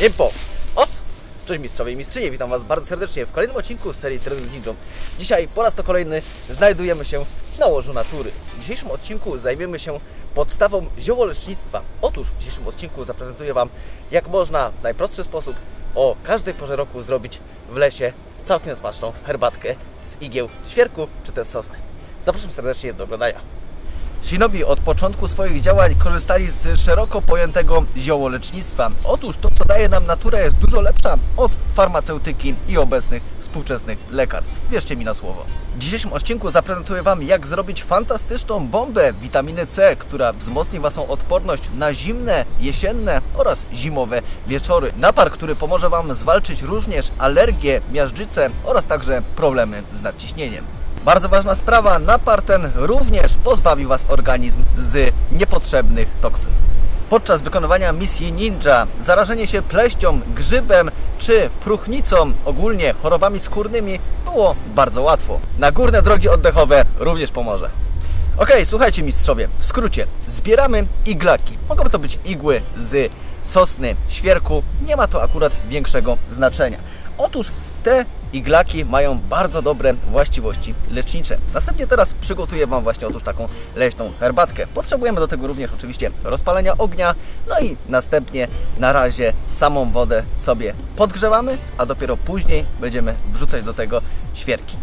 Impo! Os! Cześć mistrzowie i mistrzynie, witam Was bardzo serdecznie w kolejnym odcinku serii Trening Ninja. Dzisiaj po raz to kolejny znajdujemy się na łożu natury. W dzisiejszym odcinku zajmiemy się podstawą ziołolecznictwa. Otóż w dzisiejszym odcinku zaprezentuję Wam, jak można w najprostszy sposób o każdej porze roku zrobić w lesie całkiem smaczną herbatkę z igieł świerku czy też sosny. Zapraszam serdecznie do oglądania. Shinobi od początku swoich działań korzystali z szeroko pojętego ziołolecznictwa. Otóż to, co daje nam natura, jest dużo lepsza od farmaceutyki i obecnych współczesnych lekarstw. Wierzcie mi na słowo. W dzisiejszym odcinku zaprezentuję Wam, jak zrobić fantastyczną bombę witaminy C, która wzmocni Waszą odporność na zimne, jesienne oraz zimowe wieczory. Napar, który pomoże Wam zwalczyć również alergie, miażdżycę oraz także problemy z nadciśnieniem. Bardzo ważna sprawa, napar ten również pozbawi Was organizm z niepotrzebnych toksyn. Podczas wykonywania misji ninja zarażenie się pleścią, grzybem czy próchnicą, ogólnie chorobami skórnymi było bardzo łatwo. Na górne drogi oddechowe również pomoże. Ok, słuchajcie mistrzowie, w skrócie, zbieramy iglaki. Mogą to być igły z sosny, świerku, nie ma to akurat większego znaczenia. Otóż te iglaki mają bardzo dobre właściwości lecznicze. Następnie teraz przygotuję Wam właśnie otóż taką leśną herbatkę. Potrzebujemy do tego również oczywiście rozpalenia ognia, no i następnie na razie samą wodę sobie podgrzewamy, a dopiero później będziemy wrzucać do tego świerki.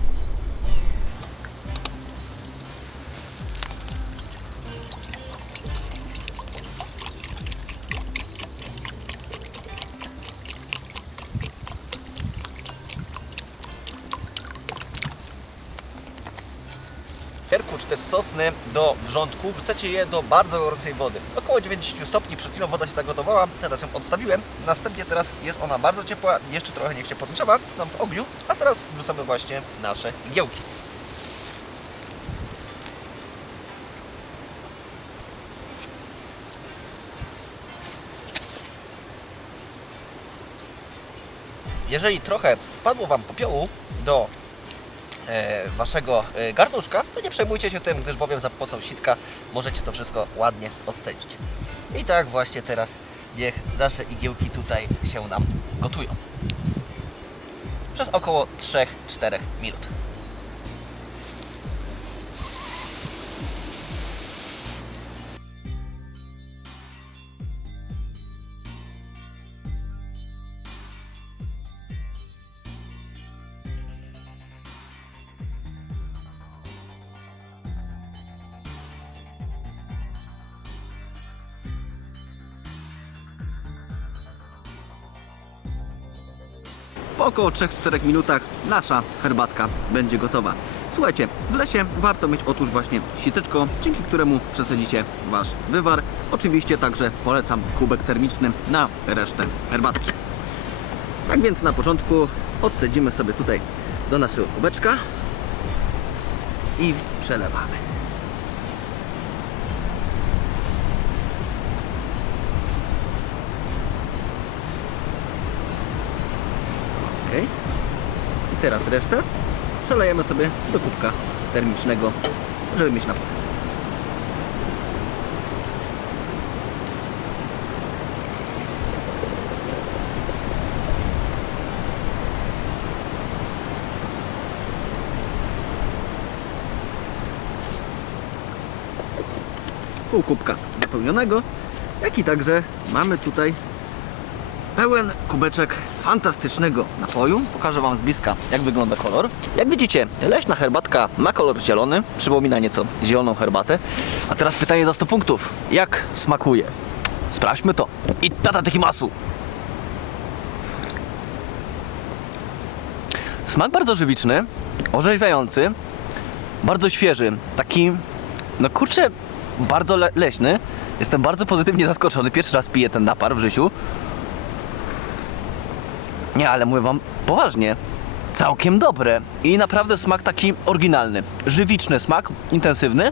Herku czy też sosny do wrzątku wrzucacie je do bardzo gorącej wody. Około 90 stopni, przed chwilą woda się zagotowała, teraz ją odstawiłem. Następnie teraz jest ona bardzo ciepła, jeszcze trochę niech się podgrzewa nam w ogniu, a teraz wrzucamy właśnie nasze igiełki. Jeżeli trochę wpadło Wam popiołu do waszego e, garnuszka, to nie przejmujcie się tym, gdyż bowiem za pomocą sitka możecie to wszystko ładnie odcedzić. I tak właśnie teraz niech nasze igiełki tutaj się nam gotują. Przez około 3-4 minut. Po około 3-4 minutach nasza herbatka będzie gotowa. Słuchajcie, w lesie warto mieć otóż właśnie siteczko, dzięki któremu przesadzicie Wasz wywar. Oczywiście także polecam kubek termiczny na resztę herbatki. Tak więc na początku odcedzimy sobie tutaj do naszego kubeczka i przelewamy. I teraz resztę przelejemy sobie do kubka termicznego, żeby mieć napój. Pół kubka zapełnionego, jak i także mamy tutaj pełen kubeczek fantastycznego napoju. Pokażę Wam z bliska, jak wygląda kolor. Jak widzicie, leśna herbatka ma kolor zielony, przypomina nieco zieloną herbatę. A teraz pytanie za 100 punktów. Jak smakuje? Sprawdźmy to. I tata taki masu. Smak bardzo żywiczny, orzeźwiający, bardzo świeży, taki, no kurczę, bardzo le- leśny. Jestem bardzo pozytywnie zaskoczony. Pierwszy raz piję ten napar w życiu. Nie, ale mówię wam poważnie. Całkiem dobre. I naprawdę smak taki oryginalny. Żywiczny smak, intensywny.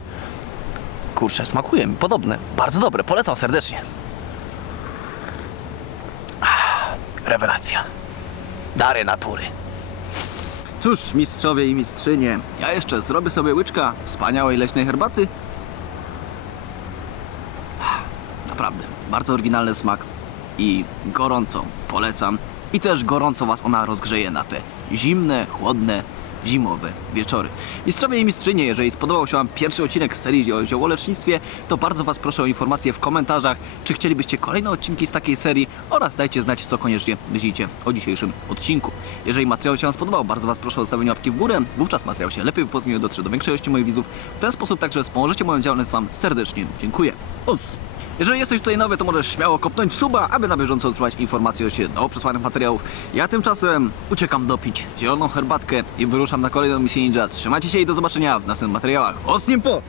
Kurczę, smakuje mi podobne. Bardzo dobre, polecam serdecznie. Ah, Rewelacja. Dary natury. Cóż, mistrzowie i mistrzynie, ja jeszcze zrobię sobie łyczka wspaniałej leśnej herbaty. Ah, Naprawdę, bardzo oryginalny smak. i gorąco polecam. I też gorąco Was ona rozgrzeje na te zimne, chłodne, zimowe wieczory. Mistrzowie i mistrzynie, jeżeli spodobał się Wam pierwszy odcinek serii o ziołolecznictwie, to bardzo Was proszę o informacje w komentarzach, czy chcielibyście kolejne odcinki z takiej serii oraz dajcie znać, co koniecznie myślicie o dzisiejszym odcinku. Jeżeli materiał się Wam spodobał, bardzo Was proszę o zostawienie łapki w górę, wówczas materiał się lepiej wypoznaje dotrze do większości moich widzów. W ten sposób także wspomożecie moją działalność Wam serdecznie. Dziękuję. Us! Jeżeli jesteś tutaj nowy, to możesz śmiało kopnąć suba, aby na bieżąco otrzymać informacje o do przesłanych materiałów. Ja tymczasem uciekam dopić zieloną herbatkę i wyruszam na kolejną misję ninja. Trzymajcie się i do zobaczenia w następnych materiałach. Ostnim po!